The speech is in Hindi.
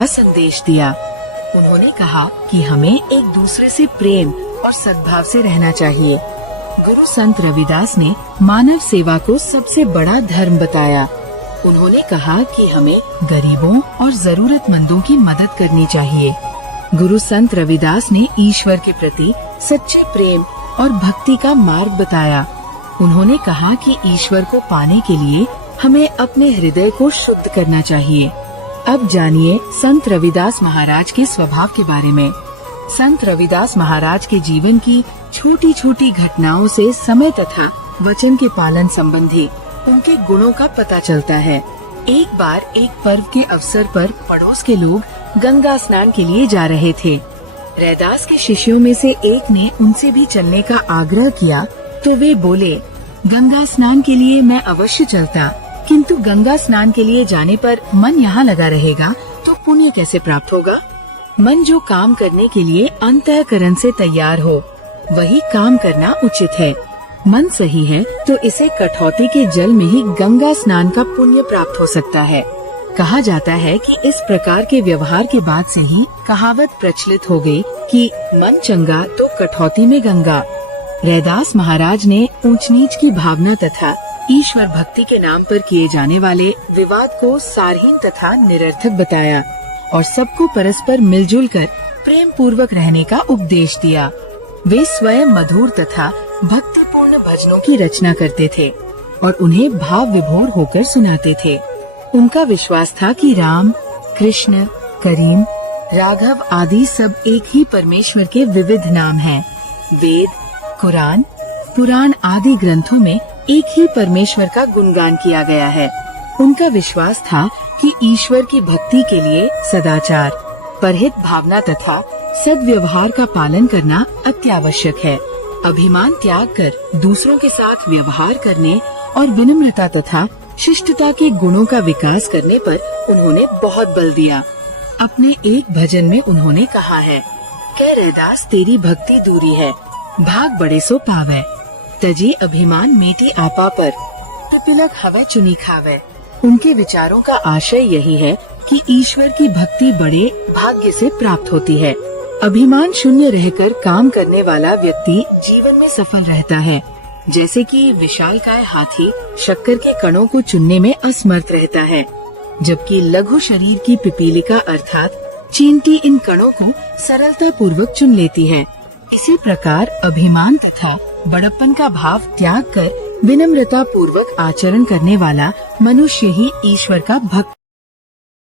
संदेश दिया। उन्होंने कहा कि हमें एक दूसरे से प्रेम और सद्भाव से रहना चाहिए। गुरु संत रविदास ने मानव सेवा को सबसे बड़ा धर्म बताया। उन्होंने कहा कि हमें गरीबों और जरूरतमंदों की मदद करनी चाहिए। गुरु संत रविदास ने ईश्वर के प्रति सच्चे प्रेम और भक्ति का मार्ग बताया। उन्होंने कहा कि ईश्वर को पाने के लिए हमें अपने हृदय को शुद्ध करना चाहिए। अब जानिए संत रविदास महाराज के स्वभाव के बारे में। संत रविदास महाराज के जीवन की छोटी छोटी घटनाओं से समय तथा वचन के पालन संबंधी उनके गुणों का पता चलता है। एक बार एक पर्व के अवसर पर पड़ोस के लोग गंगा स्नान के लिए जा रहे थे। रैदास के शिष्यों में से एक ने उनसे भी चलने का आग्रह किया तो वे बोले, गंगा स्नान के लिए मैं अवश्य चलता, किंतु गंगा स्नान के लिए जाने पर मन यहाँ लगा रहेगा तो पुण्य कैसे प्राप्त होगा। मन जो काम करने के लिए अंतःकरण से तैयार हो वही काम करना उचित है। मन सही है तो इसे कठौती के जल में ही गंगा स्नान का पुण्य प्राप्त हो सकता है। कहा जाता है कि इस प्रकार के व्यवहार के बाद से ही कहावत प्रचलित हो गई कि मन चंगा तो कठौती में गंगा। रैदास महाराज ने ऊंच नीच की भावना तथा ईश्वर भक्ति के नाम पर किए जाने वाले विवाद को सारहीन तथा निरर्थक बताया और सबको परस्पर मिलजुल कर प्रेम पूर्वक रहने का उपदेश दिया। वे स्वयं मधुर तथा भक्तिपूर्ण भजनों की रचना करते थे और उन्हें भाव विभोर होकर सुनाते थे। उनका विश्वास था कि राम, कृष्ण, करीम, राघव आदि सब एक ही परमेश्वर के विविध नाम हैं। वेद, कुरान, पुराण आदि ग्रंथों में एक ही परमेश्वर का गुणगान किया गया है। उनका विश्वास था कि ईश्वर की भक्ति के लिए सदाचार, परहित भावना तथा सद्व्यवहार का पालन करना अत्यावश्यक है। अभिमान त्याग कर दूसरों के साथ व्यवहार करने और विनम्रता तथा शिष्टता के गुणों का विकास करने पर उन्होंने बहुत बल दिया। अपने एक भजन में उन्होंने कहा है, कह रैदास तेरी भक्ति दूरी है, भाग बड़े सो पावे, तजी अभिमान मेटी आपा पर, पिपलक हवे चुनी खावे। उनके विचारों का आशय यही है कि ईश्वर की भक्ति बड़े भाग्य से प्राप्त होती है। अभिमान शून्य रहकर काम करने वाला व्यक्ति जीवन में सफल रहता है। जैसे कि विशालकाय हाथी शक्कर के कणों को चुनने में असमर्थ रहता है, जबकि लघु शरीर की पिपीलिका अर्थात चींटी इन कणों को सरलता पूर्वक चुन लेती है। इसी प्रकार अभिमान तथा बड़प्पन का भाव त्याग कर विनम्रता पूर्वक आचरण करने वाला मनुष्य ही ईश्वर का भक्त